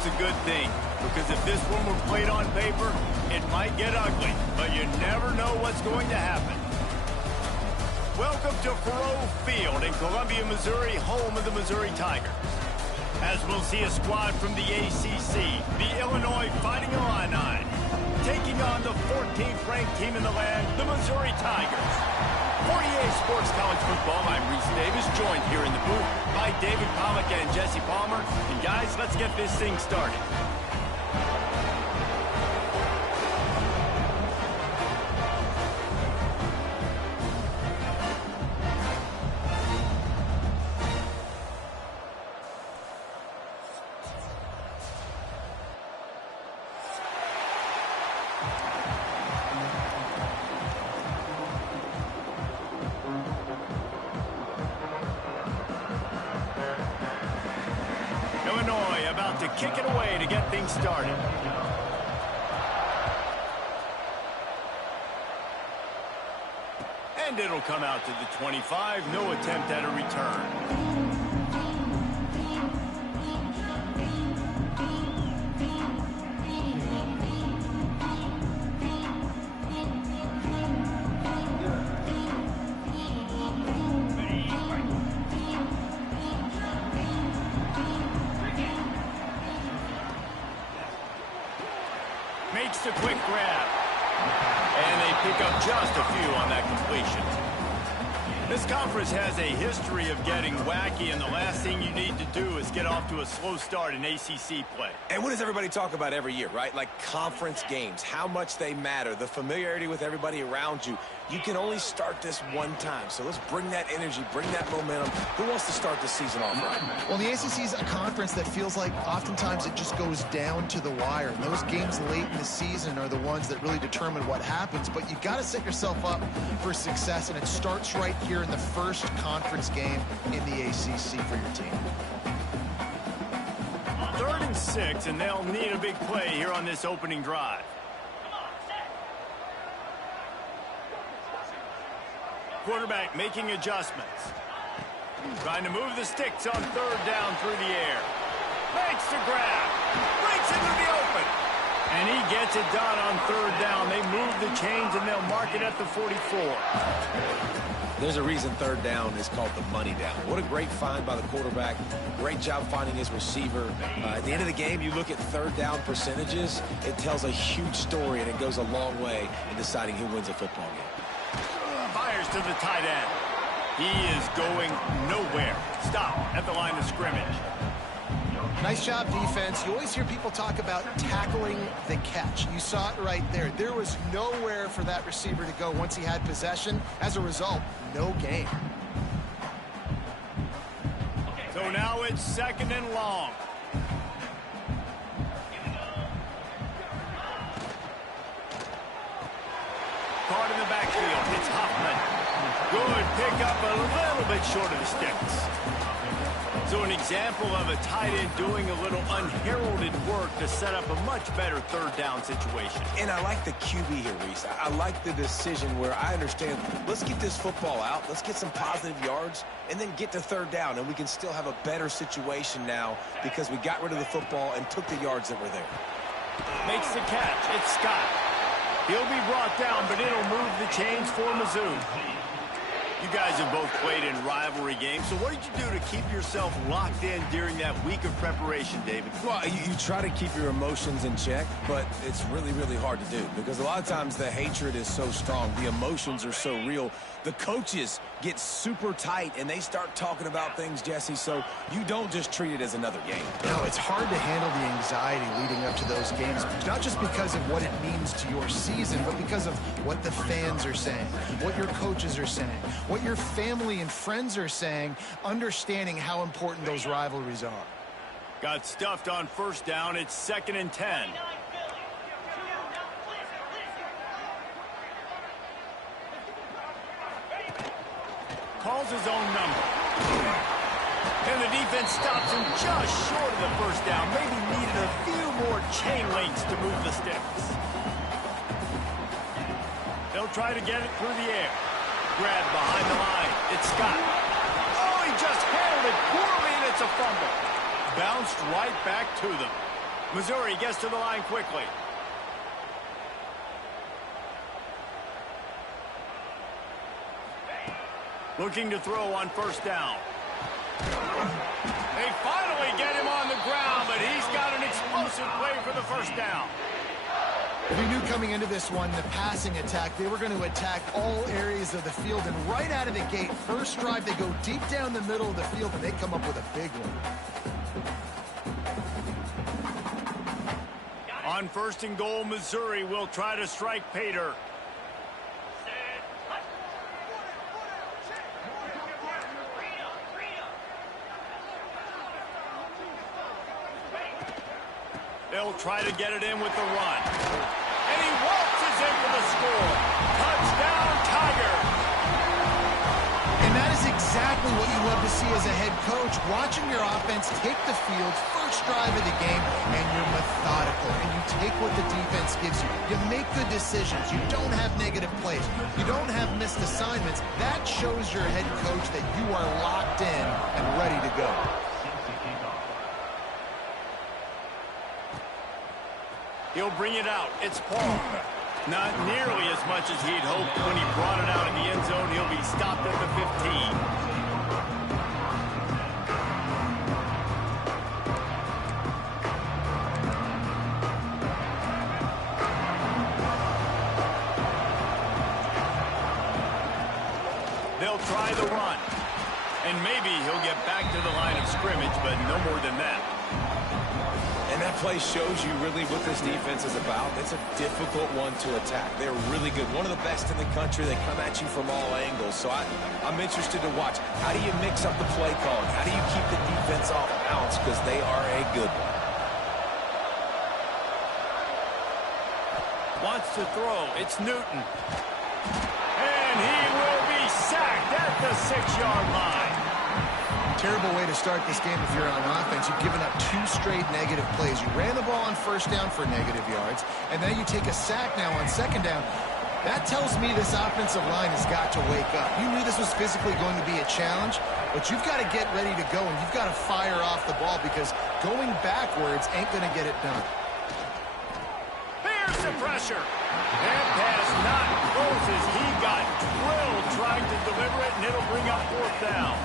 that's a good thing, because if this one were played on paper, it might get ugly, but you never know what's going to happen. Welcome to Faurot Field in Columbia, Missouri, home of the Missouri Tigers. As we'll see a squad from the ACC, the Illinois Fighting Illini, taking on the 14th ranked team in the land, the Missouri Tigers. 48 Sports College Football, I'm Reese Davis, joined here in the booth by David Pollack and Jesse Palmer. And guys, let's get this thing started. Illinois about to kick it away to get things started. And it'll come out to the 25. No attempt at a return. Makes the quick grab. And they pick up just a few on that completion. This conference has a history of getting wacky, and the last thing you need to do is get off to a slow start in ACC play. And what does everybody talk about every year, right? Like conference games, how much they matter, the familiarity with everybody around you. You can only start this one time, so let's bring that energy, bring that momentum. Who wants to start this season off right? Well, the ACC is a conference that feels like oftentimes it just goes down to the wire. And those games late in the season are the ones that really determine what happens. But you got to set yourself up for success, and it starts right here in the first conference game in the ACC for your team. 3rd and 6, and they'll need a big play here on this opening drive. Quarterback making adjustments. Trying to move the sticks on 3rd down through the air. Makes the grab. Breaks into the open. And he gets it done on 3rd down. They move the chains, and they'll mark it at the 44. There's a reason 3rd down is called the money down. What a great find by the quarterback. Great job finding his receiver. At the end of the game, you look at 3rd down percentages. It tells a huge story, and it goes a long way in deciding who wins a football game. Fires to the tight end. He is going nowhere. Stop at the line of scrimmage. Nice job, defense. You always hear people talk about tackling the catch. You saw it right there. There was nowhere for that receiver to go once he had possession. As a result, no gain. So now it's 2nd and long. Caught in the backfield. It's Hoffman. Good pickup, a little bit short of the sticks. So an example of a tight end doing a little unheralded work to set up a much better 3rd down situation. And I like the QB here, Reese. I like the decision where I understand, let's get this football out, let's get some positive yards, and then get to 3rd down, and we can still have a better situation now because we got rid of the football and took the yards that were there. Makes the catch. It's Scott. He'll be brought down, but it'll move the chains for Mizzou. You guys have both played in rivalry games, so what did you do to keep yourself locked in during that week of preparation, David? Well, you try to keep your emotions in check, but it's really, really hard to do because a lot of times the hatred is so strong. The emotions are so real. The coaches get super tight, and they start talking about things, Jesse, so you don't just treat it as another game. No, it's hard to handle the anxiety leading up to those games, not just because of what it means to your season, but because of what the fans are saying, what your coaches are saying, what your family and friends are saying, understanding how important those rivalries are. Got stuffed on 1st down. It's 2nd and 10. Calls his own number. And the defense stops him just short of the 1st down. Maybe needed a few more chain links to move the sticks. They'll try to get it through the air. Grab behind the line. It's Scott. Oh, he just handled it poorly, and it's a fumble. Bounced right back to them. Missouri gets to the line quickly. Looking to throw on first down. They finally get him on the ground, but he's got an explosive play for the first down. We knew coming into this one, the passing attack, they were going to attack all areas of the field. And right out of the gate, first drive, they go deep down the middle of the field, and they come up with a big one. On first and goal, Missouri will try to strike Pater. They'll try to get it in with the run. And he waltzes in for the score. Touchdown, Tigers! And that is exactly what you love to see as a head coach. Watching your offense take the field, first drive of the game, and you're methodical. And you take what the defense gives you. You make good decisions. You don't have negative plays. You don't have missed assignments. That shows your head coach that you are locked in and ready to go. He'll bring it out. It's Paul. Not nearly as much as he'd hoped when he brought it out in the end zone. He'll be stopped at the 15. They'll try the run. And maybe he'll get back to the line of scrimmage, but no more than that. And that play shows you really what this defense is about. It's a difficult one to attack. They're really good. One of the best in the country. They come at you from all angles. So I'm interested to watch. How do you mix up the play calling? How do you keep the defense off balance? Because they are a good one. Wants to throw. It's Newton. And he will be sacked at the 6-yard line. Terrible way to start this game if you're on offense. You've given up 2 straight negative plays. You ran the ball on first down for negative yards, and then you take a sack now on second down. That tells me this offensive line has got to wake up. You knew this was physically going to be a challenge, but you've got to get ready to go, and you've got to fire off the ball because going backwards ain't going to get it done. Here's the pressure. That pass not close as he got drilled trying to deliver it, and it'll bring up fourth down.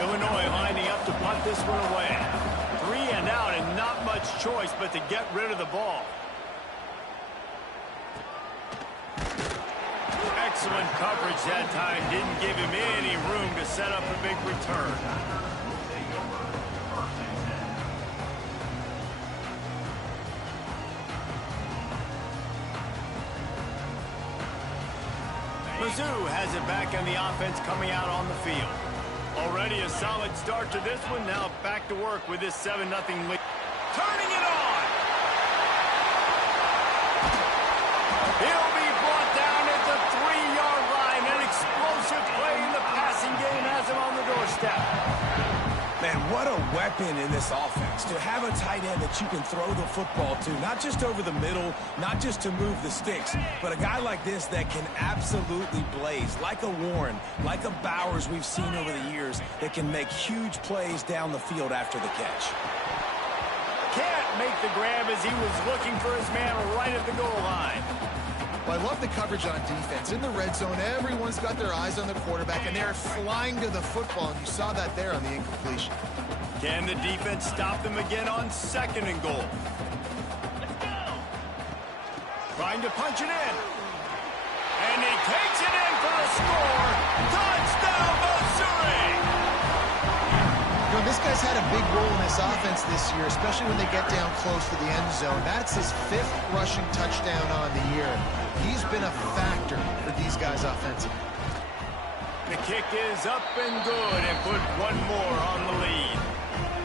Illinois lining up to punt this one away. 3 and out and not much choice but to get rid of the ball. Excellent coverage that time. Didn't give him any room to set up a big return. Mizzou has it back on the offense coming out on the field. Already a solid start to this one. Now back to work with this 7-0 lead. Turning it on. He'll be brought down at the 3-yard line. An explosive play in the passing game has him on the doorstep. Man, what a weapon in this offense to have a tight end that you can throw the football to, not just over the middle, not just to move the sticks, but a guy like this that can absolutely blaze, like a Warren, like a Bowers we've seen over the years, that can make huge plays down the field after the catch. Can't make the grab as he was looking for his man right at the goal line. Well, I love the coverage on defense. In the red zone, everyone's got their eyes on the quarterback, and they're flying to the football, and you saw that there on the incompletion. Can the defense stop them again on second and goal? Let's go. Trying to punch it in. And he takes it in for the score. Touchdown, Missouri! You know, this guy's had a big role in this offense this year, especially when they get down close to the end zone. That's his 5th rushing touchdown on the year. He's been a factor for these guys offensively. The kick is up and good and put one more on the lead.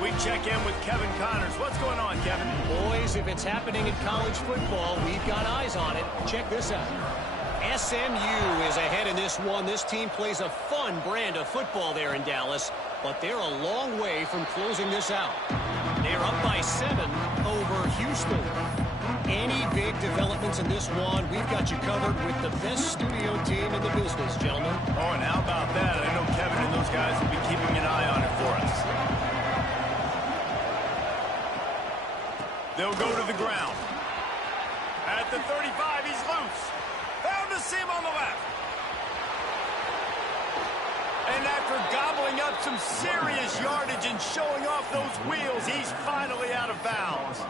We check in with Kevin Connors. What's going on, Kevin? Boys, if it's happening in college football, we've got eyes on it. Check this out. SMU is ahead in this one. This team plays a fun brand of football there in Dallas, but they're a long way from closing this out. They're up by 7 over Houston. Any big developments in this one, we've got you covered with the best studio team in the business, gentlemen. Oh, and how about that? I know Kevin and those guys will be keeping an eye on it for us. They'll go to the ground. At the 35, he's loose. Found a seam on the left. And after gobbling up some serious yardage and showing off those wheels, he's finally out of bounds.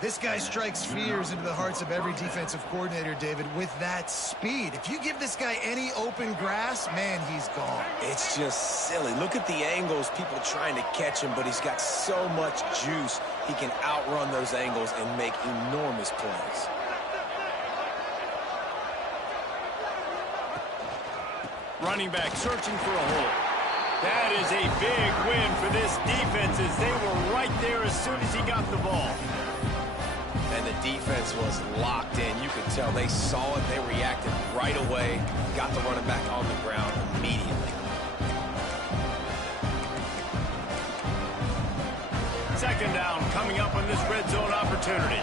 This guy strikes fears into the hearts of every defensive coordinator, David, with that speed. If you give this guy any open grass, man, he's gone. It's just silly. Look at the angles, people trying to catch him, but he's got so much juice. He can outrun those angles and make enormous plays. Running back searching for a hole. That is a big win for this defense as they were right there as soon as he got the ball. And the defense was locked in. You could tell they saw it. They reacted right away. Got the running back on the ground immediately. Second down coming up on this red zone opportunity.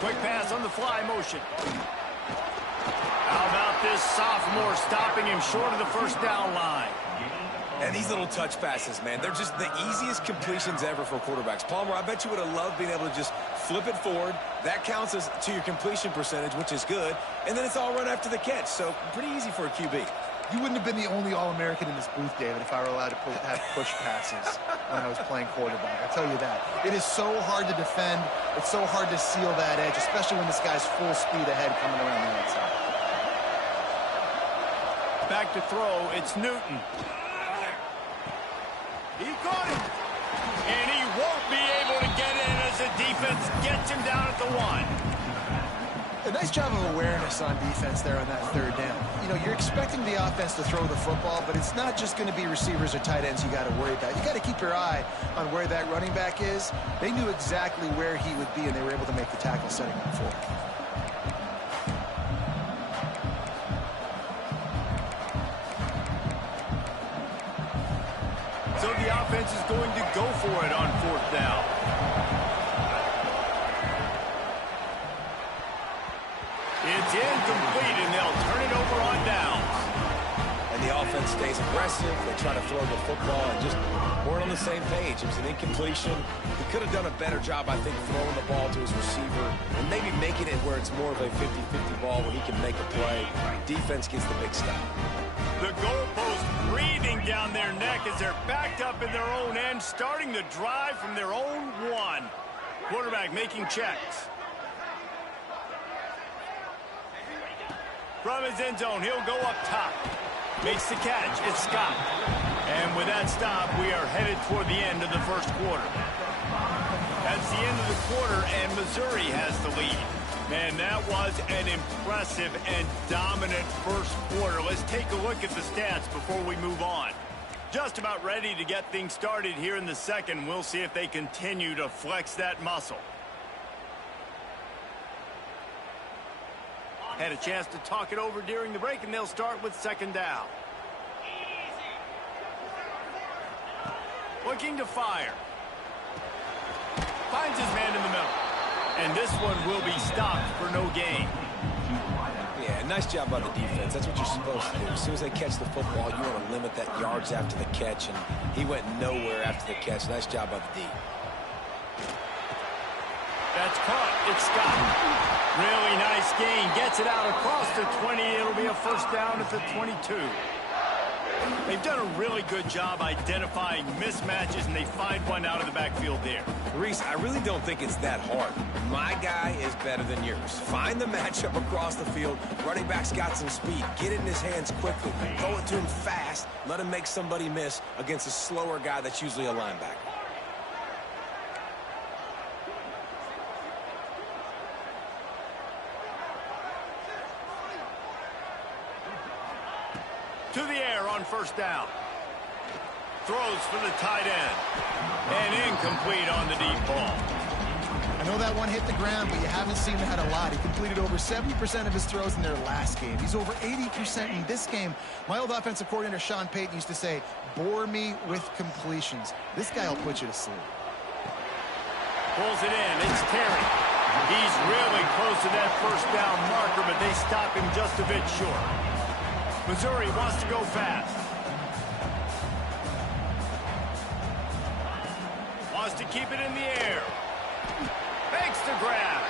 Quick pass on the fly motion. How about this sophomore stopping him short of the first down line? And these little touch passes, man, they're just the easiest completions ever for quarterbacks. Palmer, I bet you would have loved being able to just flip it forward. That counts as to your completion percentage, which is good. And then it's all run after the catch, so pretty easy for a QB. You wouldn't have been the only All-American in this booth, David, if I were allowed to have push passes when I was playing quarterback. I'll tell you that. It is so hard to defend. It's so hard to seal that edge, especially when this guy's full speed ahead coming around the outside. Back to throw, it's Newton. He caught him. And he won't be able to get in as the defense gets him down at the 1. A nice job of awareness on defense there on that third down. You know, you're expecting the offense to throw the football, but it's not just going to be receivers or tight ends you got to worry about. You got to keep your eye on where that running back is. They knew exactly where he would be, and they were able to make the tackle setting up for him. So the offense is going to go for it on fourth down. It's incomplete, and they'll turn it over on downs. And the offense stays aggressive. They try to throw the football and just weren't on the same page. It was an incompletion. He could have done a better job, I think, throwing the ball to his receiver and maybe making it where it's more of a 50-50 ball where he can make a play. Defense gets the big stop. The goalpost breathing down their neck as they're backed up in their own end, starting the drive from their own 1. Quarterback making checks. From his end zone, he'll go up top. Makes the catch. It's Scott. And with that stop, we are headed toward the end of the first quarter. That's the end of the quarter, and Missouri has the lead. Man, that was an impressive and dominant first quarter. Let's take a look at the stats before we move on. Just about ready to get things started here in the second. We'll see if they continue to flex that muscle. Had a chance to talk it over during the break, and they'll start with second down. Looking to fire. Finds his man in the middle. And this one will be stopped for no gain. Yeah, nice job by the defense. That's what you're supposed to do. As soon as they catch the football, you want to limit that yards after the catch, and he went nowhere after the catch. Nice job by the D. That's caught. It's Scott. Really nice gain. Gets it out across the 20. It'll be a first down at the 22. They've done a really good job identifying mismatches, and they find one out of the backfield there. Reese, I really don't think it's that hard. My guy is better than yours. Find the matchup across the field. Running back's got some speed. Get it in his hands quickly. Throw it to him fast. Let him make somebody miss against a slower guy that's usually a linebacker. To the air on first down. Throws for the tight end. And incomplete on the deep ball. I know that one hit the ground, but you haven't seen that a lot. He completed over 70% of his throws in their last game. He's over 80% in this game. My old offensive coordinator, Sean Payton, used to say, bore me with completions. This guy will put you to sleep. Pulls it in. It's Terry. He's really close to that first down marker, but they stop him just a bit short. Missouri wants to go fast. wants to keep it in the air. Makes the grab.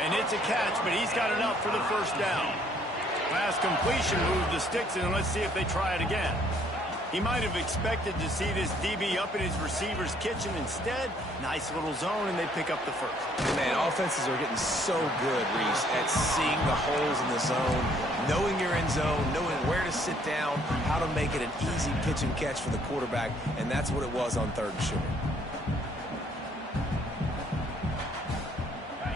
And it's a catch, but he's got enough for the first down. Last completion moved the sticks, and let's see if they try it again. He might have expected to see this DB up in his receiver's kitchen. Instead, nice little zone, and they pick up the first. Man, offenses are getting so good, Reese, at seeing the holes in the zone, knowing your end zone, knowing where to sit down, how to make it an easy pitch and catch for the quarterback, and that's what it was on 3rd and short.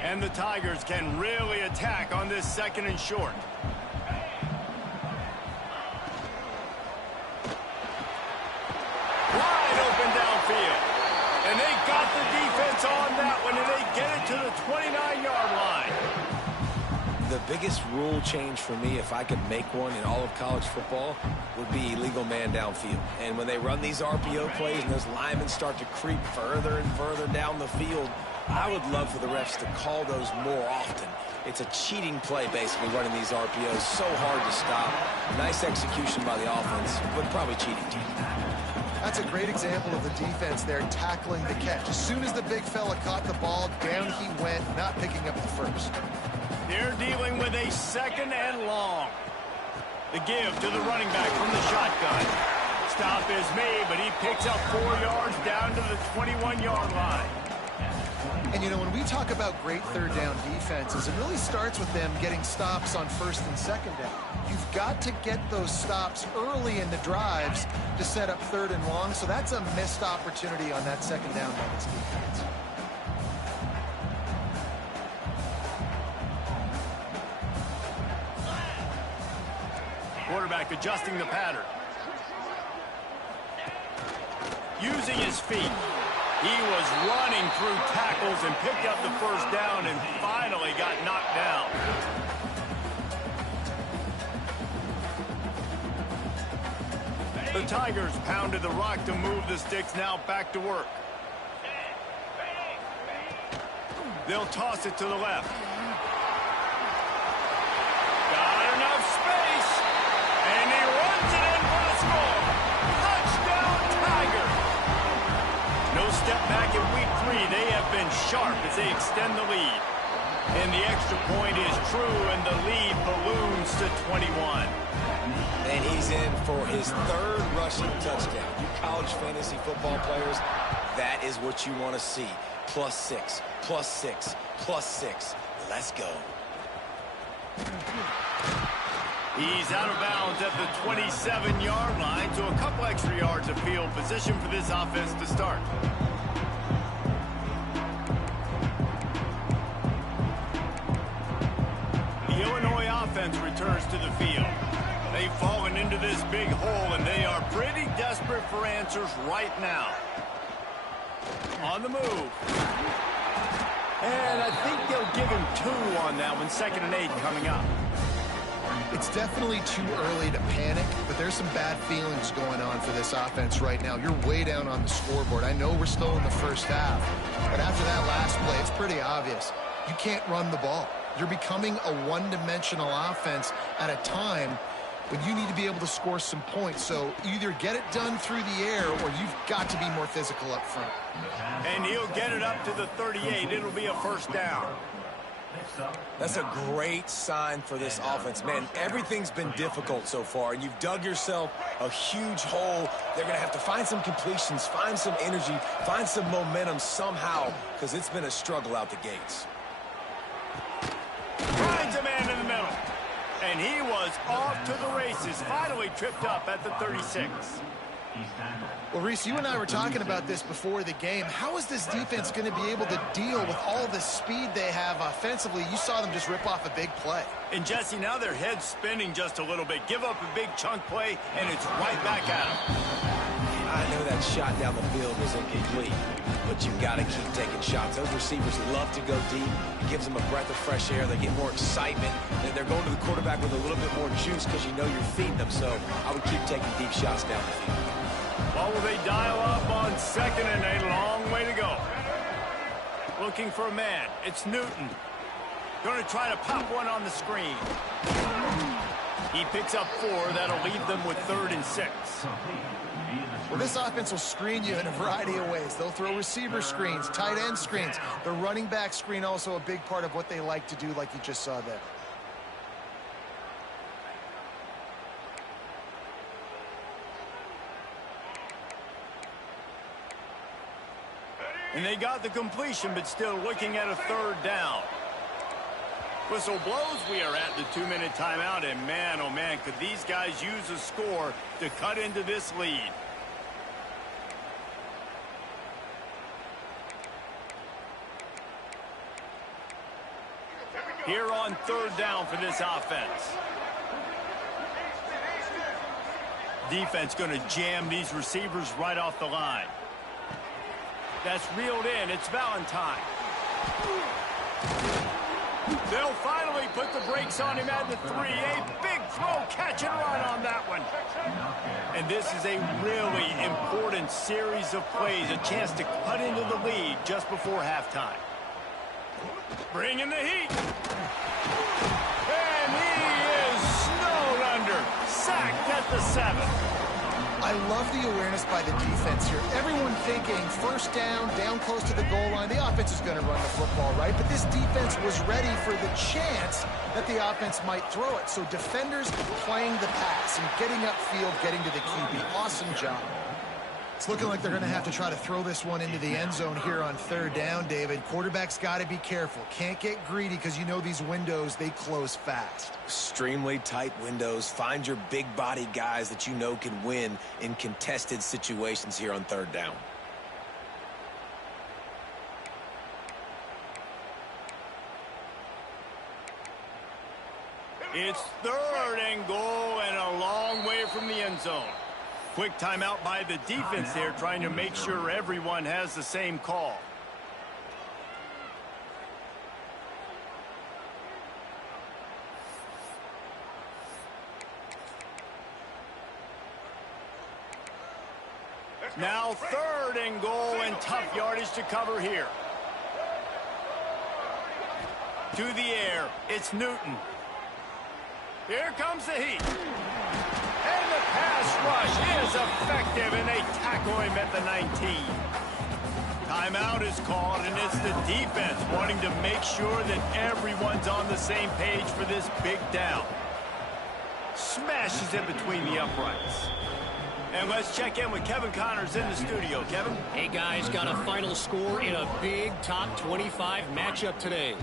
And the Tigers can really attack on this 2nd and short. Wide open downfield. And they got the defense on that one, and they get it to the 29-yard line. The biggest rule change for me, if I could make one in all of college football, would be illegal man downfield. And when they run these RPO plays and those linemen start to creep further and further down the field, I would love for the refs to call those more often. It's a cheating play, basically, running these RPOs. So hard to stop. Nice execution by the offense, but probably cheating too. That's a great example of the defense there tackling the catch. As soon as the big fella caught the ball, down he went, not picking up the first. They're dealing with a 2nd and long. The give to the running back from the shotgun. Stop is made, but he picks up 4 yards down to the 21-yard line. And, you know, when we talk about great 3rd down defenses, it really starts with them getting stops on 1st and 2nd down. You've got to get those stops early in the drives to set up 3rd and long, so that's a missed opportunity on that 2nd down by this defense. Quarterback adjusting the pattern. Using his feet. He was running through tackles and picked up the first down and finally got knocked down. The Tigers pounded the rock to move the sticks, now back to work. They'll toss it to the left. Got enough space, and he runs it in for the score. Touchdown, Tigers! No step back in week 3. They have been sharp as they extend the lead. And the extra point is true, and the lead balloons to 21. And he's in for his 3rd rushing touchdown. You college fantasy football players, that is what you want to see. +6, +6, +6. Let's go. He's out of bounds at the 27-yard line, so a couple extra yards of field position for this offense to start. The Illinois offense returns to the field. They've fallen into this big hole, and they are pretty desperate for answers right now. On the move. And I think they'll give him 2 on that one. 2nd and 8 coming up. It's definitely too early to panic, but there's some bad feelings going on for this offense right now. You're way down on the scoreboard. I know we're still in the first half, but after that last play, it's pretty obvious. You can't run the ball. You're becoming a one-dimensional offense at a time when you need to be able to score some points. So either get it done through the air or you've got to be more physical up front. And he'll get it up to the 38. It'll be a first down. That's a great sign for this offense. Man, everything's been difficult so far, and you've dug yourself a huge hole. They're going to have to find some completions, find some energy, find some momentum somehow, because it's been a struggle out the gates. Finds a man in the middle. And he was off to the races, finally tripped up at the 36. Well, Reese, you and I were talking about this before the game. How is this defense going to be able to deal with all the speed they have offensively? You saw them just rip off a big play. And, Jesse, now their head's spinning just a little bit. Give up a big chunk play, and it's right back at them. I know that shot down the field was incomplete, but you've got to keep taking shots. Those receivers love to go deep. It gives them a breath of fresh air. They get more excitement. They're going to the quarterback with a little bit more juice because you know you're feeding them. So I would keep taking deep shots down the field. Well, will they dial up on 2nd and a long way to go? Looking for a man. It's Newton. Going to try to pop one on the screen. He picks up 4. That'll leave them with 3rd and 6. Well, this offense will screen you in a variety of ways. They'll throw receiver screens, tight end screens. The running back screen also a big part of what they like to do, like you just saw there. And they got the completion, but still looking at a 3rd down. Whistle blows. We are at the 2-minute timeout, and man, oh man, could these guys use a score to cut into this lead. Here on 3rd down for this offense. Defense going to jam these receivers right off the line. That's reeled in. It's Valentine. They'll finally put the brakes on him at the 3. A big throw, catch and run on that one. And this is a really important series of plays, a chance to cut into the lead just before halftime. Bring in the heat. And he is snowed under. Sacked at the 7. I love the awareness by the defense here. Everyone thinking 1st down, down close to the goal line. The offense is going to run the football, right? But this defense was ready for the chance that the offense might throw it. So defenders playing the pass and getting upfield, getting to the QB. Awesome job. It's looking like they're going to have to try to throw this one into the end zone here on 3rd down, David. Quarterback's got to be careful. Can't get greedy because you know these windows, they close fast. Extremely tight windows. Find your big body guys that you know can win in contested situations here on 3rd down. It's 3rd and goal and a long way from the end zone. Quick timeout by the defense there, trying to make sure everyone has the same call. Now 3rd and goal and tough yardage to cover here. To the air, it's Newton. Here comes the heat. And the pass rush is effective, and they tackle him at the 19. Timeout is called, and it's the defense wanting to make sure that everyone's on the same page for this big down. Smashes it between the uprights. And let's check in with Kevin Connors in the studio. Kevin? Hey, guys, got a final score in a big top 25 matchup today.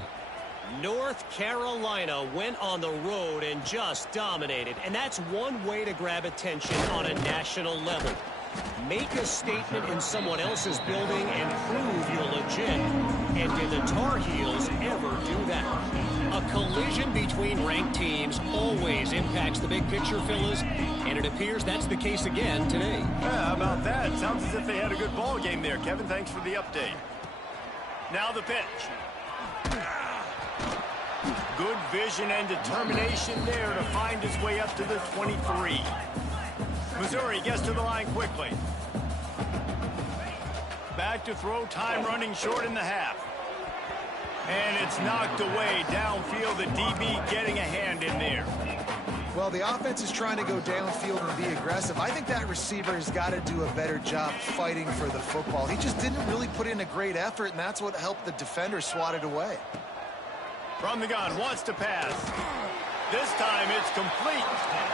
North Carolina went on the road and just dominated, and that's one way to grab attention on a national level. Make a statement in someone else's building and prove you're legit. And did the Tar Heels ever do that? A collision between ranked teams always impacts the big picture, fellas, and it appears that's the case again today. Yeah, how about that? Sounds as if they had a good ball game there. Kevin, thanks for the update. Now the pitch. Good vision and determination there to find his way up to the 23. Missouri gets to the line quickly. Back to throw, time running short in the half. And it's knocked away downfield, the DB getting a hand in there. Well, the offense is trying to go downfield and be aggressive. I think that receiver has got to do a better job fighting for the football. He just didn't really put in a great effort, and that's what helped the defender swat it away. From the gun, wants to pass. This time it's complete.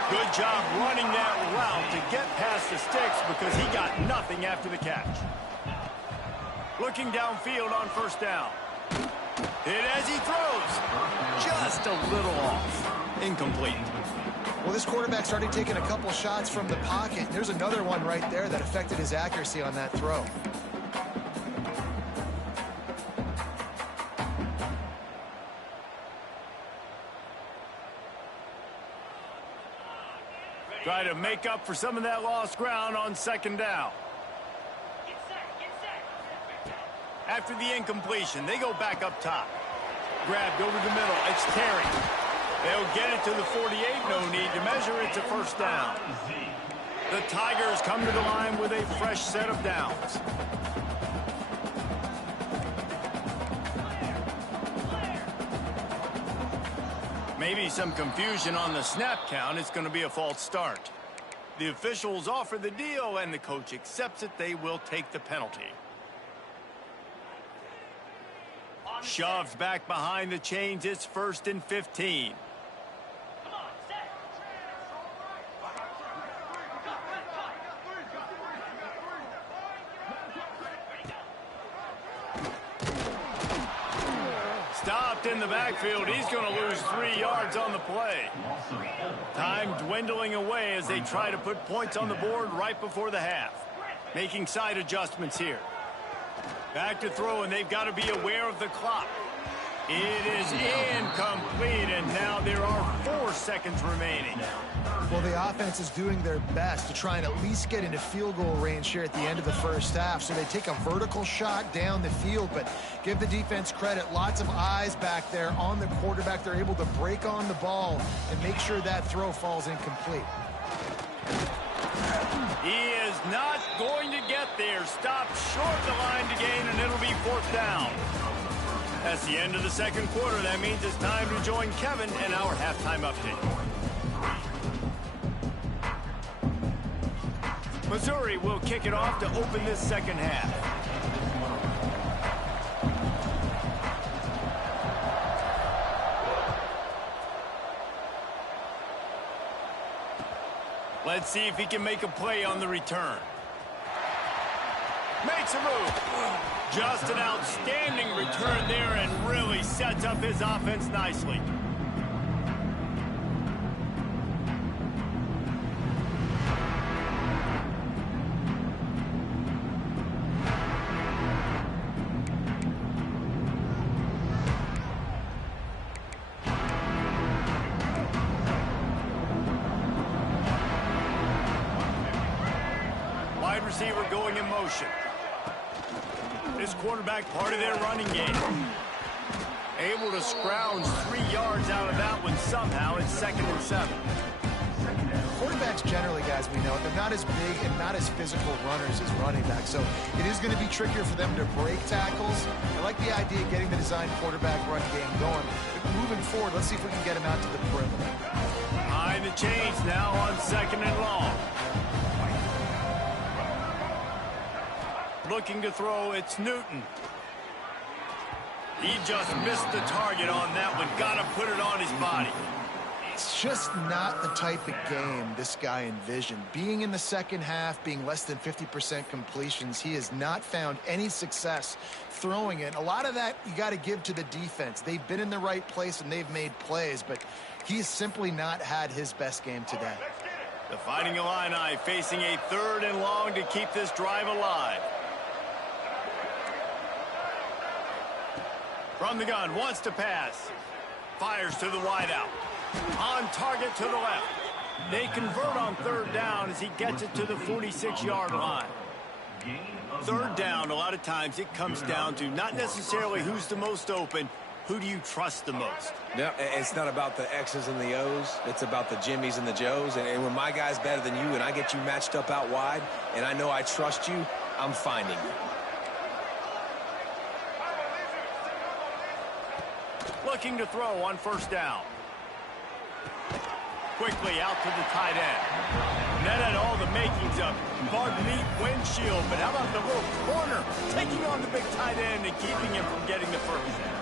Good job running that route to get past the sticks because he got nothing after the catch. Looking downfield on 1st down. Hit as he throws. Just a little off. Incomplete. Well, this quarterback started taking a couple shots from the pocket. There's another one right there that affected his accuracy on that throw. Try to make up for some of that lost ground on 2nd down. After the incompletion, they go back up top. Grabbed over the middle. It's Terry. They'll get it to the 48. No need to measure. It's a 1st down. The Tigers come to the line with a fresh set of downs. Maybe some confusion on the snap count. It's going to be a false start. The officials offer the deal, and the coach accepts it. They will take the penalty. Shoved back behind the chains. It's 1st and 15. Stopped in the backfield. He's going to lose 3 yards on the play. Time dwindling away as they try to put points on the board right before the half. Making side adjustments here. Back to throw, and they've got to be aware of the clock. It is incomplete, and now there are 4 seconds remaining. Well, the offense is doing their best to try and at least get into field goal range here at the end of the first half. So they take a vertical shot down the field, but give the defense credit. Lots of eyes back there on the quarterback. They're able to break on the ball and make sure that throw falls incomplete. He is not going to get there. Stopped short of the line to gain, and it'll be 4th down. That's the end of the second quarter. That means it's time to join Kevin in our halftime update. Missouri will kick it off to open this second half. Let's see if he can make a play on the return. Makes a move. Just an outstanding return there and really sets up his offense nicely. Wide receiver going in motion. This quarterback part of their running game. Able to scrounge 3 yards out of that one somehow. It's 2nd and 7. Quarterbacks generally, guys, we know, they're not as big and not as physical runners as running backs. So it is going to be trickier for them to break tackles. I like the idea of getting the design quarterback run game going. But moving forward, let's see if we can get him out to the perimeter. Behind the chains now on 2nd and long. Looking to throw, it's Newton. He just missed the target on that one. Got to put it on his body. It's just not the type of game this guy envisioned. Being in the second half, being less than 50% completions, he has not found any success throwing it. A lot of that you got to give to the defense. They've been in the right place and they've made plays, but he's simply not had his best game today. The Fighting Illini facing a 3rd and long to keep this drive alive. From the gun, wants to pass. Fires to the wideout. On target to the left. They convert on 3rd down as he gets it to the 46-yard line. 3rd down, a lot of times it comes down to not necessarily who's the most open, who do you trust the most? Yeah, it's not about the X's and the O's. It's about the Jimmies and the Joes. And when my guy's better than you and I get you matched up out wide and I know I trust you, I'm finding you. Looking to throw on 1st down. Quickly out to the tight end. That had all the makings of bug meat windshield, but how about the little corner taking on the big tight end and keeping him from getting the first down?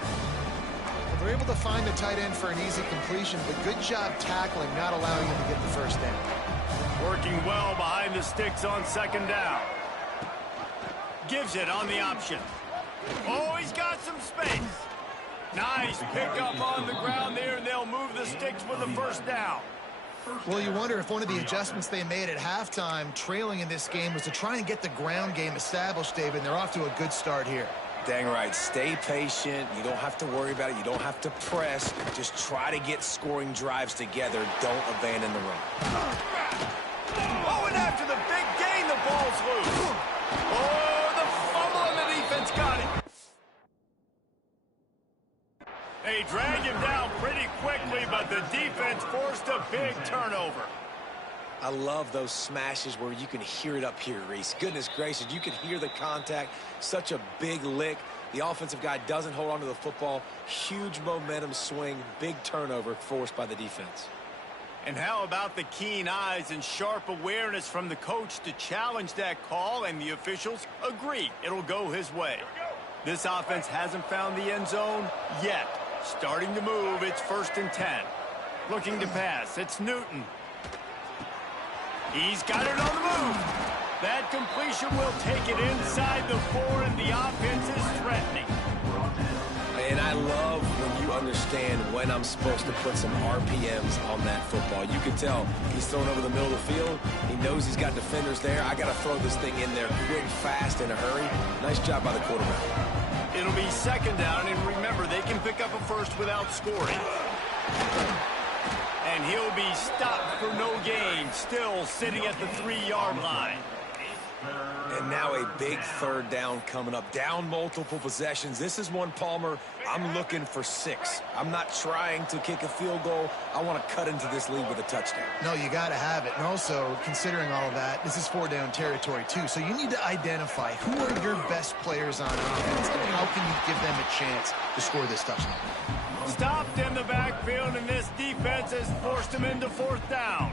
Well, they're able to find the tight end for an easy completion, but good job tackling, not allowing him to get the first down. Working well behind the sticks on 2nd down. Gives it on the option. Oh, he's got some space. Nice pickup on the ground there, and they'll move the sticks with the first down. Well, you wonder if one of the adjustments they made at halftime, trailing in this game, was to try and get the ground game established, David, and they're off to a good start here. Dang right. Stay patient. You don't have to worry about it. You don't have to press. Just try to get scoring drives together. Don't abandon the run. Oh, and after the big gain, the ball's loose. Oh, the fumble, and the defense got it. They drag him down pretty quickly, but the defense forced a big turnover. I love those smashes where you can hear it up here, Reese. Goodness gracious, you can hear the contact. Such a big lick. The offensive guy doesn't hold on to the football. Huge momentum swing, big turnover forced by the defense. And how about the keen eyes and sharp awareness from the coach to challenge that call, and the officials agree it'll go his way. This offense hasn't found the end zone yet. Starting to move, it's 1st and 10. Looking to pass, it's Newton. He's got it on the move. That completion will take it inside the 4, and the offense is threatening. And I love when you understand when I'm supposed to put some RPMs on that football. You can tell he's throwing over the middle of the field. He knows he's got defenders there. I got to throw this thing in there quick, fast, in a hurry. Nice job by the quarterback. It'll be 2nd down, and remember, they can pick up a first without scoring. And he'll be stopped for no gain, still sitting at the 3-yard line. And now a big 3rd down coming up. Down multiple possessions. This is one, Palmer, I'm looking for 6. I'm not trying to kick a field goal. I want to cut into this lead with a touchdown. No, you got to have it. And also, considering all of that, this is 4-down territory, too. So you need to identify who are your best players on offense and how can you give them a chance to score this touchdown. Stopped in the backfield, and this defense has forced him into 4th down.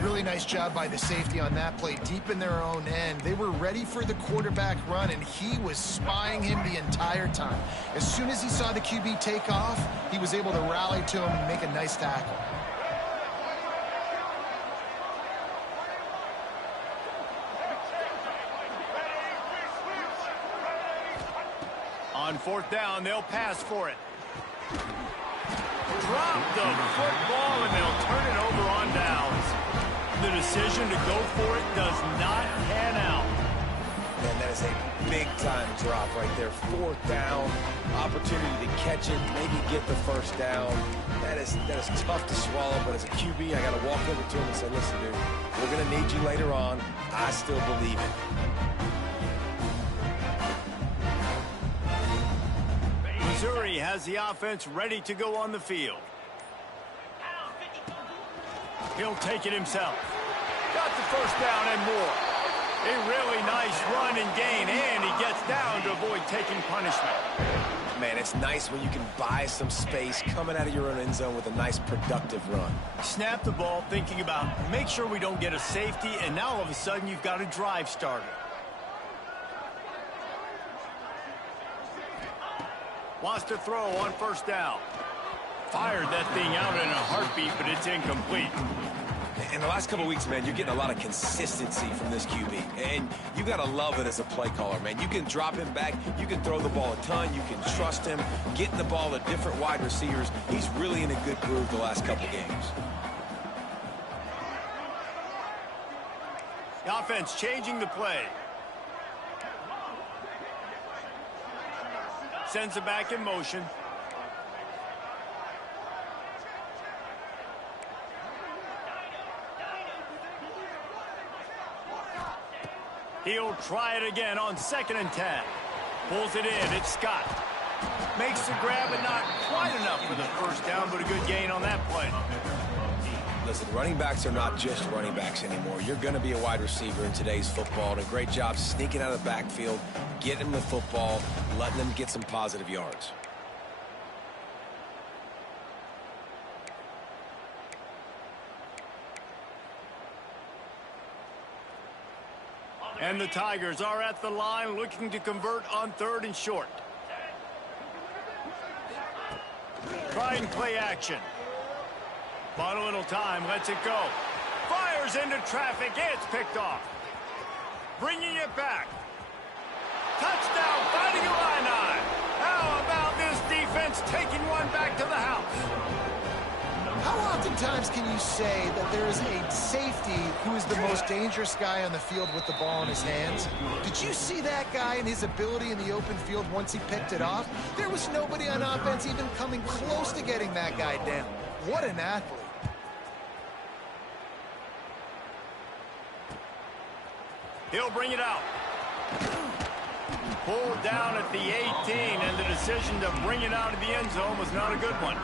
Really nice job by the safety on that play, deep in their own end. They were ready for the quarterback run, and he was spying him the entire time. As soon as he saw the QB take off, he was able to rally to him and make a nice tackle. On 4th down, they'll pass for it. Drop the football, and they'll turn it over on downs. The decision to go for it does not pan out. Man, that is a big-time drop right there. 4th down, opportunity to catch it, maybe get the 1st down. That is tough to swallow, but as a QB, I got to walk over to him and say, listen, dude, we're going to need you later on. I still believe it. Missouri has the offense ready to go on the field. He'll take it himself. Got the 1st down and more. A really nice run and gain, and he gets down to avoid taking punishment. Man, it's nice when you can buy some space coming out of your own end zone with a nice productive run. Snap the ball thinking about make sure we don't get a safety, and now all of a sudden you've got a drive starter. Wants to throw on 1st down. Fired that thing out in a heartbeat, but it's incomplete. In the last couple of weeks, man, you're getting a lot of consistency from this QB. And you got to love it as a play caller, man. You can drop him back. You can throw the ball a ton. You can trust him. Getting the ball to different wide receivers. He's really in a good groove the last couple of games. The offense changing the play. Sends it back in motion. He'll try it again on 2nd and 10. Pulls it in. It's Scott. Makes the grab, but not quite enough for the 1st down, but a good gain on that play. Listen, running backs are not just running backs anymore. You're going to be a wide receiver in today's football. And a great job sneaking out of the backfield, getting them the football, letting them get some positive yards. And the Tigers are at the line looking to convert on 3rd and short. Trying play action. Bought a little time, lets it go. Fires into traffic, it's picked off. Bringing it back. Touchdown, finding a line. How about this defense taking one back to the house? How oftentimes can you say that there is a safety who is the most dangerous guy on the field with the ball in his hands? Did you see that guy and his ability in the open field once he picked it off? There was nobody on offense even coming close to getting that guy down. What an athlete. He'll bring it out. Pulled down at the 18, and the decision to bring it out of the end zone was not a good one.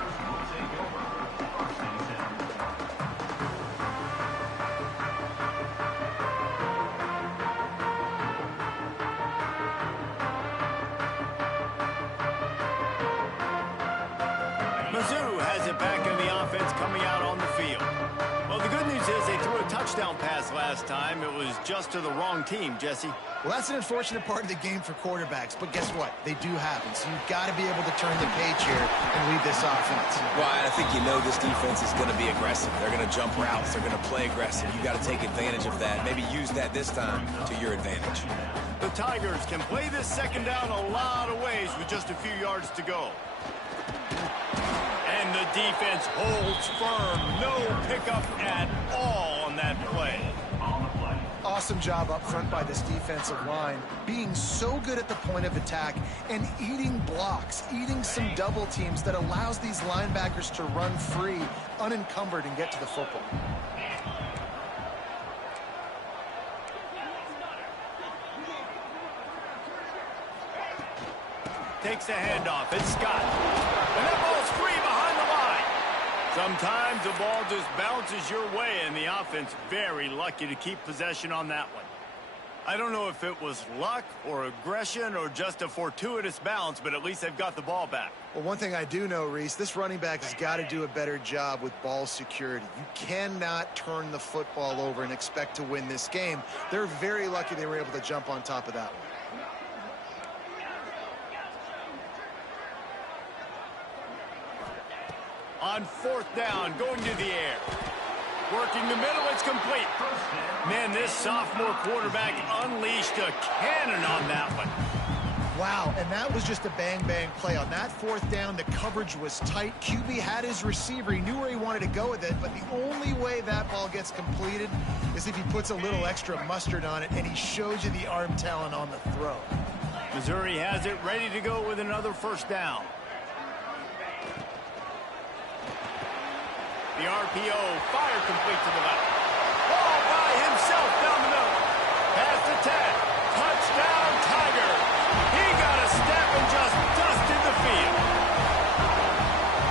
Mizzou has it back in the offense coming out on the field. Well, the good news is they threw a touchdown pass last time. It was just to the wrong team, Jesse. Well, that's an unfortunate part of the game for quarterbacks, but guess what? They do happen, so you've got to be able to turn the page here and lead this offense. Well, I think you know this defense is going to be aggressive. They're going to jump routes. They're going to play aggressive. You've got to take advantage of that. Maybe use that this time to your advantage. The Tigers can play this second down a lot of ways with just a few yards to go. And the defense holds firm. No pickup at all on that play. Awesome job up front by this defensive line, being so good at the point of attack and eating blocks, eating some double teams that allows these linebackers to run free, unencumbered, and get to the football. Takes the handoff. It's Scott. And that ball's free behind the line. Sometimes the ball just bounces your way, and the offense very lucky to keep possession on that one. I don't know if it was luck or aggression or just a fortuitous bounce, but at least they've got the ball back. Well, one thing I do know, Reese, this running back has got to do a better job with ball security. You cannot turn the football over and expect to win this game. They're very lucky they were able to jump on top of that one. On fourth down, going to the air. Working the middle, it's complete. Man, this sophomore quarterback unleashed a cannon on that one. Wow, and that was just a bang-bang play. On that fourth down, the coverage was tight. QB had his receiver. He knew where he wanted to go with it, but the only way that ball gets completed is if he puts a little extra mustard on it, and he shows you the arm talent on the throw. Missouri has it ready to go with another first down. The RPO, fire complete to the left. Ball by himself down the middle. Pass to 10. Touchdown, Tigers. He got a step and just dusted the field.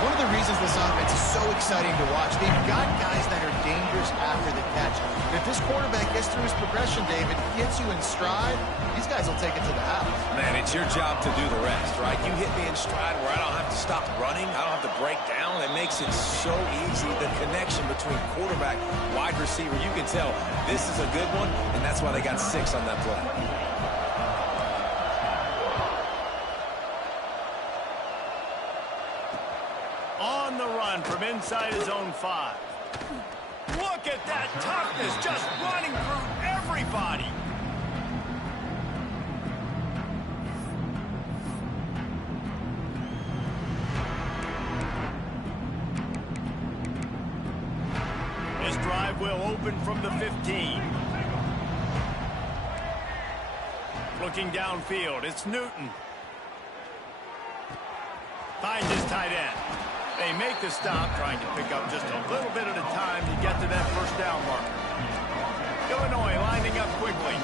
One of the reasons this offense is so exciting to watch, they've got guys that are dangerous after the catch. And if this quarterback gets through his progression, David, gets you in stride, these guys will take it to the house. Man, it's your job to do the rest, right? You hit me in stride where I don't have to stop running. I don't have to break down. It makes it so easy. The connection between quarterback, wide receiver, you can tell this is a good one, and that's why they got 6 on that play. On the run from inside his own 5. Look at that toughness, just running through everybody. This drive will open from the 15. Looking downfield, it's Newton. Finds his tight end. They make the stop, trying to pick up just a little bit at a time to get to that first down marker. Illinois lining up quickly.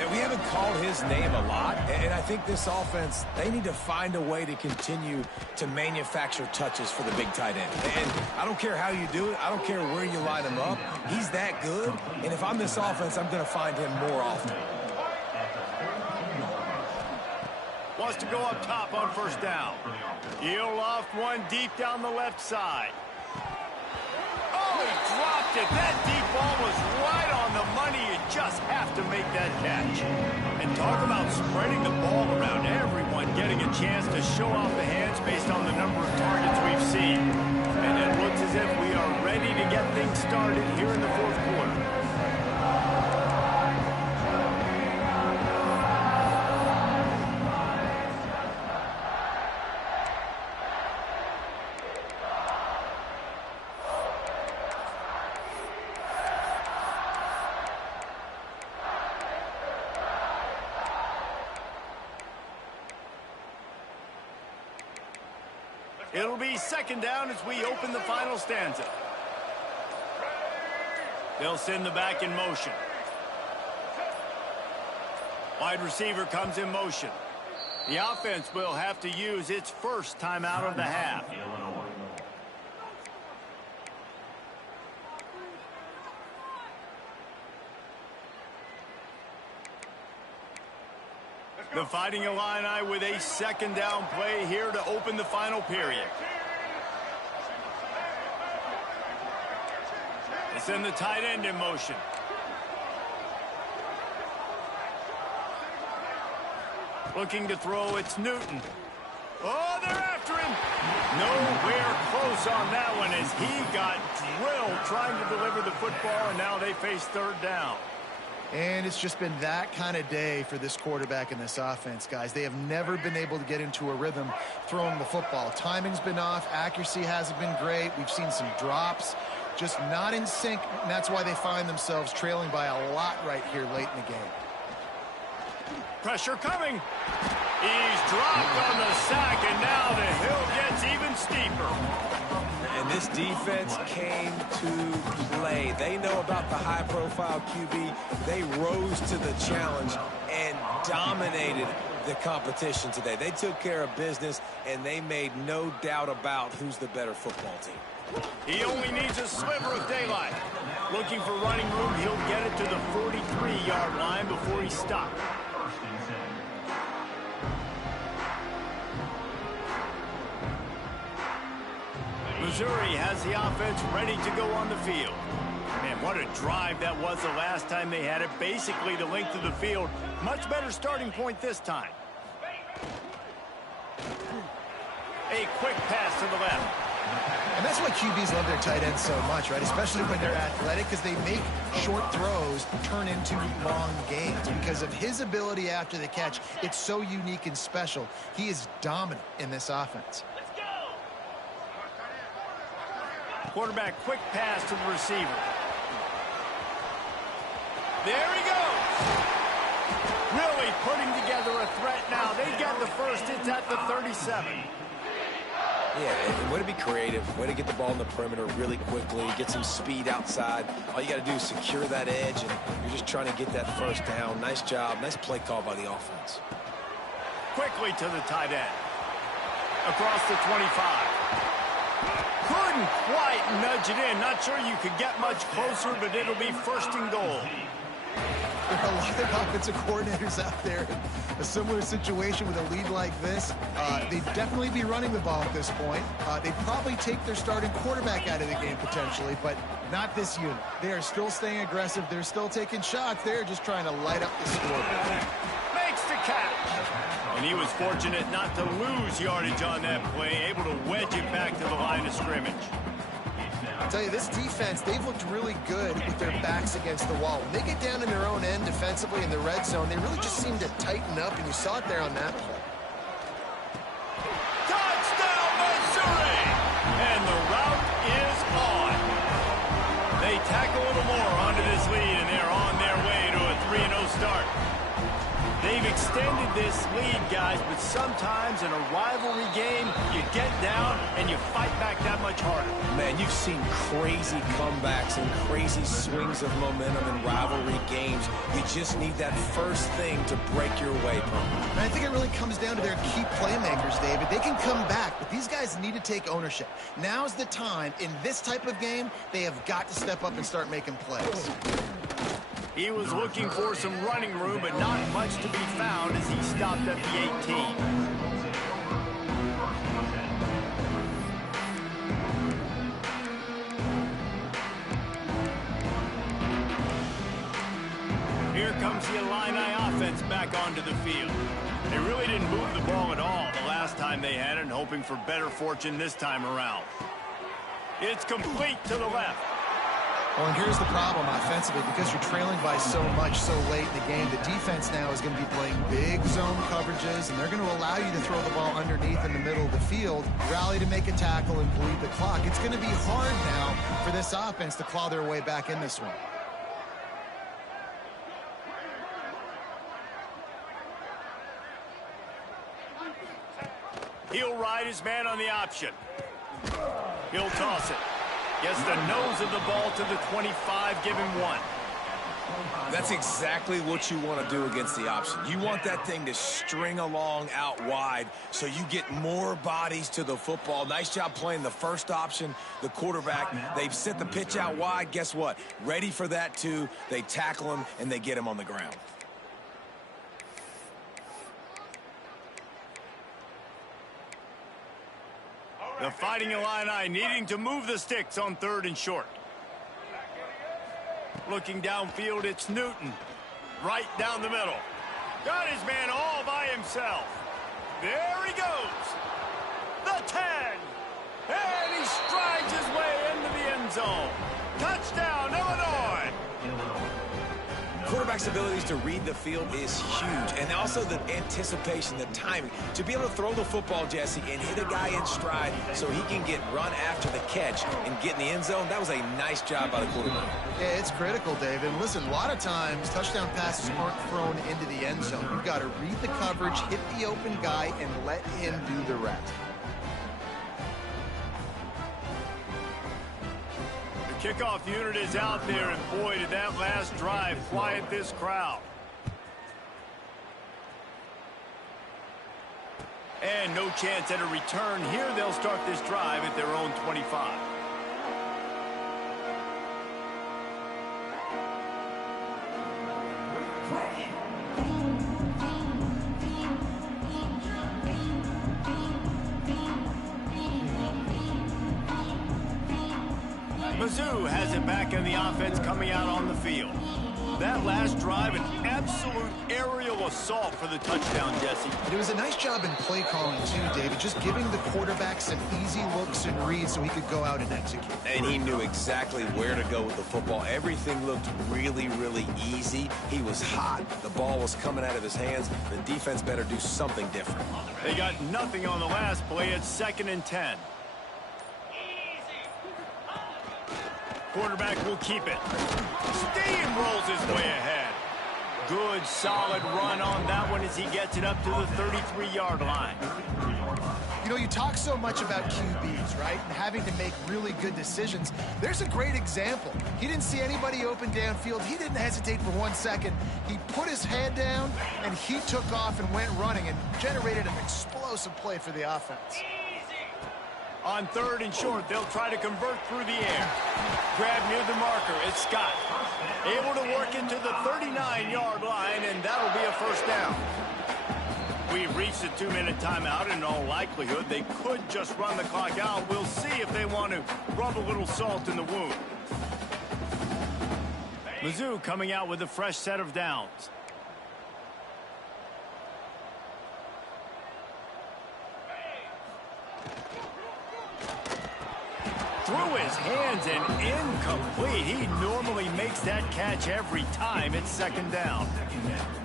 And we haven't called his name a lot, and I think this offense, they need to find a way to continue to manufacture touches for the big tight end. And I don't care how you do it. I don't care where you line him up. He's that good, and if I'm this offense, I'm going to find him more often. Wants to go up top on first down. He'll loft one deep down the left side. Oh, he dropped it. That deep ball was right on the money. You just have to make that catch. And talk about spreading the ball around. Everyone getting a chance to show off the hands based on the number of targets we've seen. And it looks as if we are ready to get things started here in the fourth quarter. It'll be second down as we open the final stanza. They'll send the back in motion. Wide receiver comes in motion. The offense will have to use its first timeout of the half. The Fighting Illini with a second down play here to open the final period. send the tight end in motion. Looking to throw, it's Newton. Oh, they're after him. Nowhere close on that one as he got drilled trying to deliver the football, and now they face third down. And it's just been that kind of day for this quarterback and this offense, guys. They have never been able to get into a rhythm throwing the football. Timing's been off. Accuracy hasn't been great. We've seen some drops. Just not in sync, and that's why they find themselves trailing by a lot right here late in the game. Pressure coming. He's dropped on the sack, and now the hill gets even steeper. And this defense came to play. They know about the high-profile QB. They rose to the challenge and dominated the competition today. They took care of business, and they made no doubt about who's the better football team. He only needs a sliver of daylight. Looking for running room, he'll get it to the 43-yard line before he stops. Missouri has the offense ready to go on the field. Man, what a drive that was the last time they had it. Basically the length of the field. Much better starting point this time. A quick pass to the left. And that's why QBs love their tight ends so much, right? Especially when they're athletic, because they make short throws turn into long gains. Because of his ability after the catch, it's so unique and special. He is dominant in this offense. Quarterback quick pass to the receiver. There he goes. Really putting together a threat now. They get the first. It's at the 37. Yeah, and way to be creative. Way to get the ball in the perimeter really quickly. Get some speed outside. All you got to do is secure that edge, and you're just trying to get that first down. Nice job. Nice play call by the offense. Quickly to the tight end. Across the 25. Couldn't quite nudge it in. Not sure you could get much closer, but it'll be first and goal. There are a lot of offensive coordinators out there in a similar situation with a lead like this. They'd definitely be running the ball at this point. They'd probably take their starting quarterback out of the game potentially, but not this unit. They are still staying aggressive. They're still taking shots. They're just trying to light up the scoreboard. Makes the catch. And he was fortunate not to lose yardage on that play, able to wedge it back to the line of scrimmage. I'll tell you, this defense, they've looked really good with their backs against the wall. When they get down in their own end defensively in the red zone, they really just seem to tighten up, and you saw it there on that play. Touchdown, Missouri! And the route is on. They tack a little more onto this lead, and they're on their way to a 3-0 start. They've extended this lead, guys, but sometimes in a rivalry game, you get down and you fight back that much harder. Man, you've seen crazy comebacks and crazy swings of momentum in rivalry games. You just need that first thing to break your way, Pump. And I think it really comes down to their key playmakers, David. They can come back, but these guys need to take ownership. Now's the time. In this type of game, they have got to step up and start making plays. He was looking for some running room, but not much to be found as he stopped at the 18. Here comes the Illini offense back onto the field. They really didn't move the ball at all the last time they had it, and hoping for better fortune this time around. It's complete to the left. Well, and here's the problem offensively. Because you're trailing by so much so late in the game, the defense now is going to be playing big zone coverages, and they're going to allow you to throw the ball underneath in the middle of the field, rally to make a tackle, and bleed the clock. It's going to be hard now for this offense to claw their way back in this one. He'll ride his man on the option. He'll toss it. Gets the nose of the ball to the 25, give him one. That's exactly what you want to do against the option. You want that thing to string along out wide so you get more bodies to the football. Nice job playing the first option, the quarterback. They've sent the pitch out wide. Guess what? Ready for that too. They tackle him and they get him on the ground. The Fighting Illini needing to move the sticks on 3rd and short. Looking downfield, it's Newton. Right down the middle. Got his man all by himself. There he goes. The 10. And he strides his way into the end zone. Touchdown, Illinois. Quarterback's abilities to read the field is huge, and also the anticipation, the timing. To be able to throw the football, Jesse, and hit a guy in stride so he can get run after the catch and get in the end zone, that was a nice job by the quarterback. Yeah, it's critical, David. And listen, a lot of times, touchdown passes aren't thrown into the end zone. You've got to read the coverage, hit the open guy, and let him do the rest. Kickoff unit is out there, and boy, did that last drive quiet this crowd. And no chance at a return here. They'll start this drive at their own 25. Mizz has it back in the offense coming out on the field. That last drive, an absolute aerial assault for the touchdown, Jesse. It was a nice job in play calling, too, David, just giving the quarterback some easy looks and reads so he could go out and execute. And he knew exactly where to go with the football. Everything looked really, really easy. He was hot. The ball was coming out of his hands. The defense better do something different. They got nothing on the last play. It's 2nd and 10. Quarterback will keep it. Steamrolls his way ahead. Good, solid run on that one as he gets it up to the 33-yard line. You know, you talk so much about QBs, right? And having to make really good decisions. There's a great example. He didn't see anybody open downfield. He didn't hesitate for 1 second. He put his head down, and he took off and went running and generated an explosive play for the offense. On 3rd and short, they'll try to convert through the air. Grab near the marker, it's Scott. Able to work into the 39-yard line, and that'll be a first down. We've reached a 2-minute timeout, and in all likelihood, they could just run the clock out. We'll see if they want to rub a little salt in the wound. Mizz coming out with a fresh set of downs. Through his hands and incomplete. He normally makes that catch every time. It's 2nd down.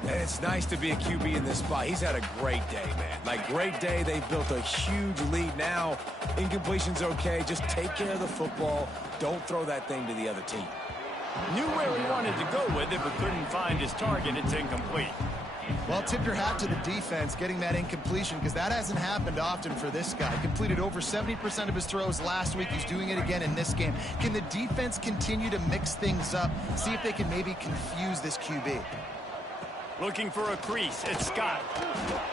And it's nice to be a QB in this spot. He's had a great day, man. Like, great day. They've built a huge lead now. Incompletion's okay. Just take care of the football. Don't throw that thing to the other team. Knew where he wanted to go with it, but couldn't find his target. It's incomplete. Well, tip your hat to the defense getting that incompletion, because that hasn't happened often for this guy. Completed over 70% of his throws last week. He's doing it again in this game. Can the defense continue to mix things up? See if they can maybe confuse this QB. Looking for a crease. It's Scott.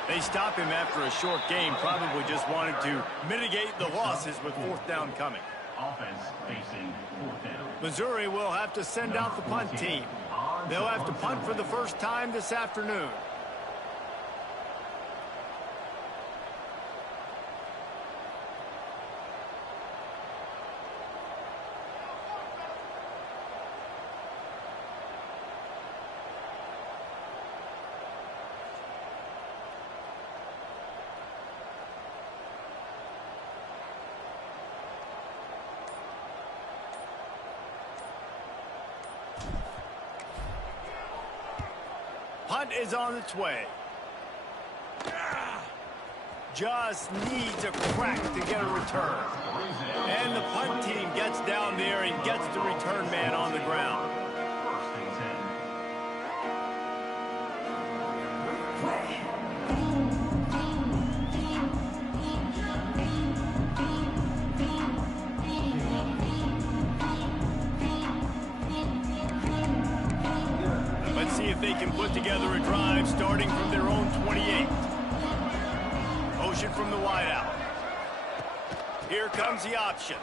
They stop him after a short game. Probably just wanted to mitigate the losses with 4th down coming. Offense facing 4th down. Missouri will have to send out the punt team. They'll have to punt for the first time this afternoon. Punt is on its way. Just needs a crack to get a return. And the punt team gets down there and gets the return man on the ground. Let's see if they can put together a drive starting from their own 28. Motion from the wideout. Here comes the option.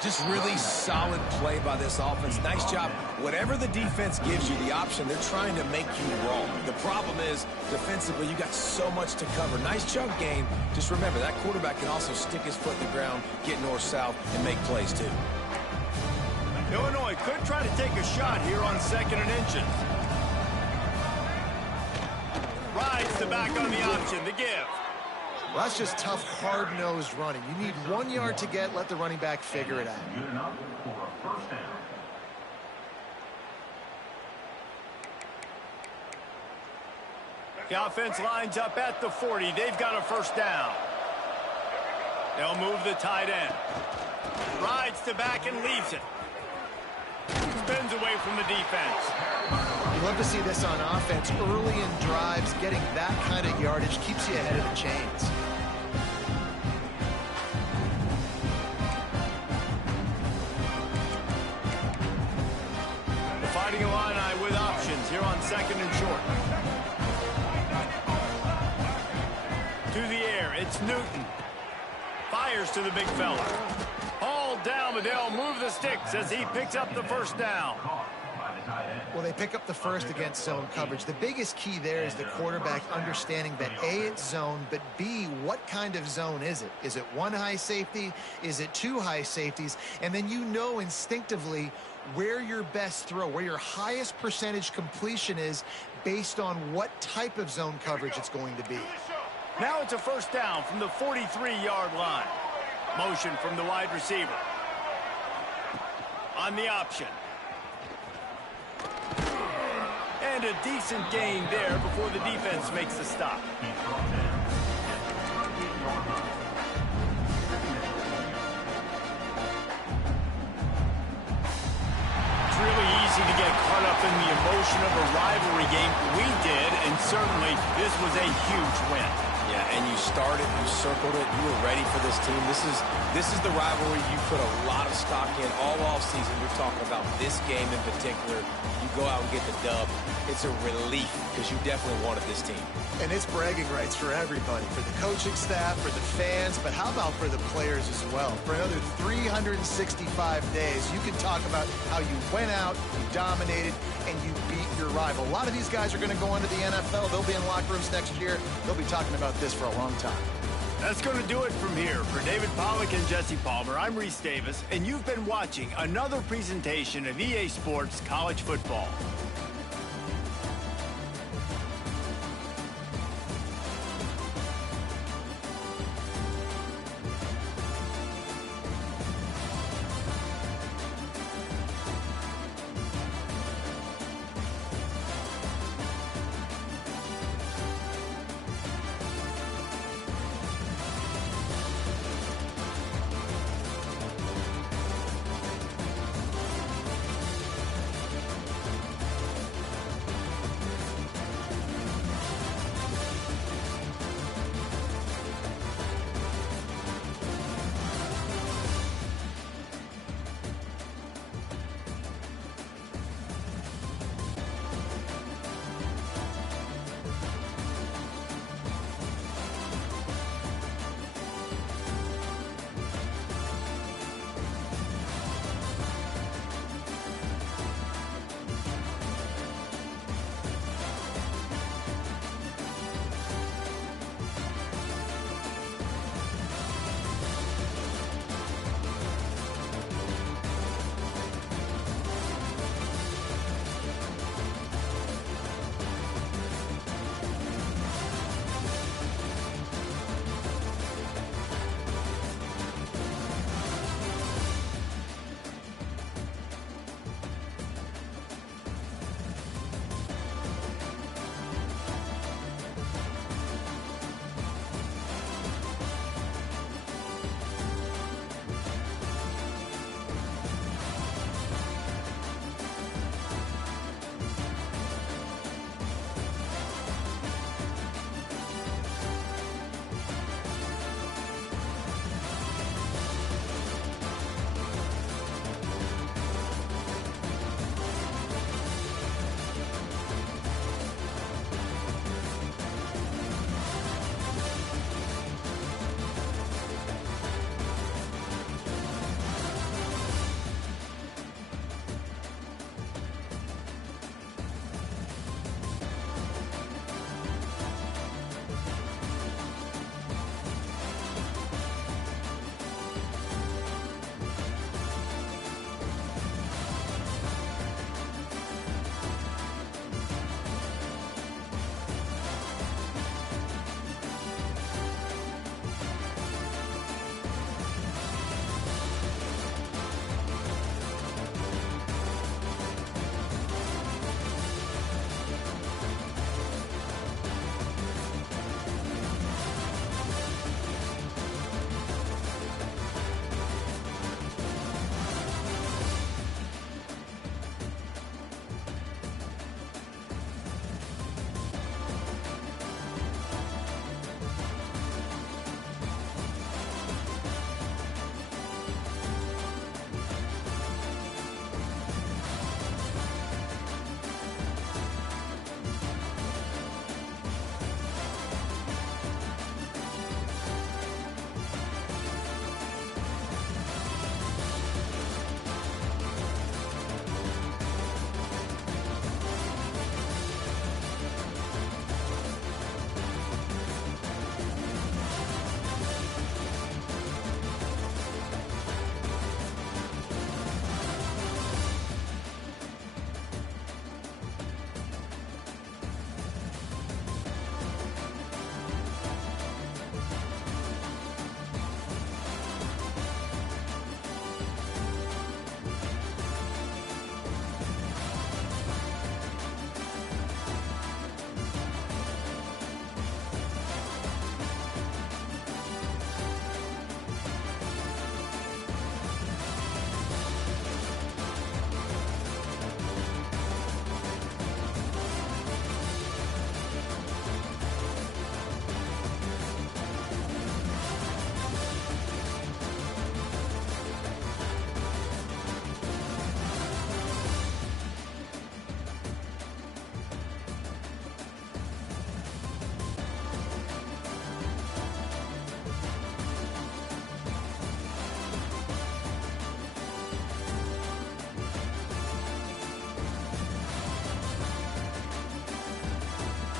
Just really solid play by this offense. Nice job. Whatever the defense gives you the option, they're trying to make you wrong. The problem is, defensively, you got so much to cover. Nice chunk game. Just remember, that quarterback can also stick his foot in the ground, get north-south, and make plays too. Illinois could try to take a shot here on 2nd and inches. Rides the back on the option, the give. Well, that's just tough, hard-nosed running. You need 1 yard to get, let the running back figure it out. Good enough for a first down. The offense lines up at the 40. They've got a first down. They'll move the tight end. Rides the back and leaves it. Spins away from the defense. You love to see this on offense. Early in drives, getting that kind of yardage keeps you ahead of the chains. The Fighting Illini with options here on 2nd and short. To the air, it's Newton. Fires to the big fella. Hauled down, but they'll move the sticks as he picks up the first down. Well, they pick up the first against zone coverage. The biggest key there is the quarterback understanding that A, it's zone, but B, what kind of zone is it? Is it 1 high safety? Is it 2 high safeties? And then you know instinctively where your best throw, where your highest percentage completion is based on what type of zone coverage it's going to be. Now it's a first down from the 43-yard line. Motion from the wide receiver. On the option. And a decent gain there before the defense makes the stop. It's really easy to get caught up in the emotion of a rivalry game. We did, and certainly this was a huge win. Yeah, and you started, you circled it, you were ready for this team. This is the rivalry you put a lot of stock in all offseason. You're talking about this game in particular. You go out and get the dub. It's a relief because you definitely wanted this team. And it's bragging rights for everybody, for the coaching staff, for the fans, but how about for the players as well? For another 365 days, you can talk about how you went out, you dominated, and you beat your rival. A lot of these guys are going to go into the NFL. They'll be in locker rooms next year. They'll be talking about this for a long time. That's going to do it from here. For David Pollack and Jesse Palmer, I'm Reese Davis, and you've been watching another presentation of EA Sports College Football.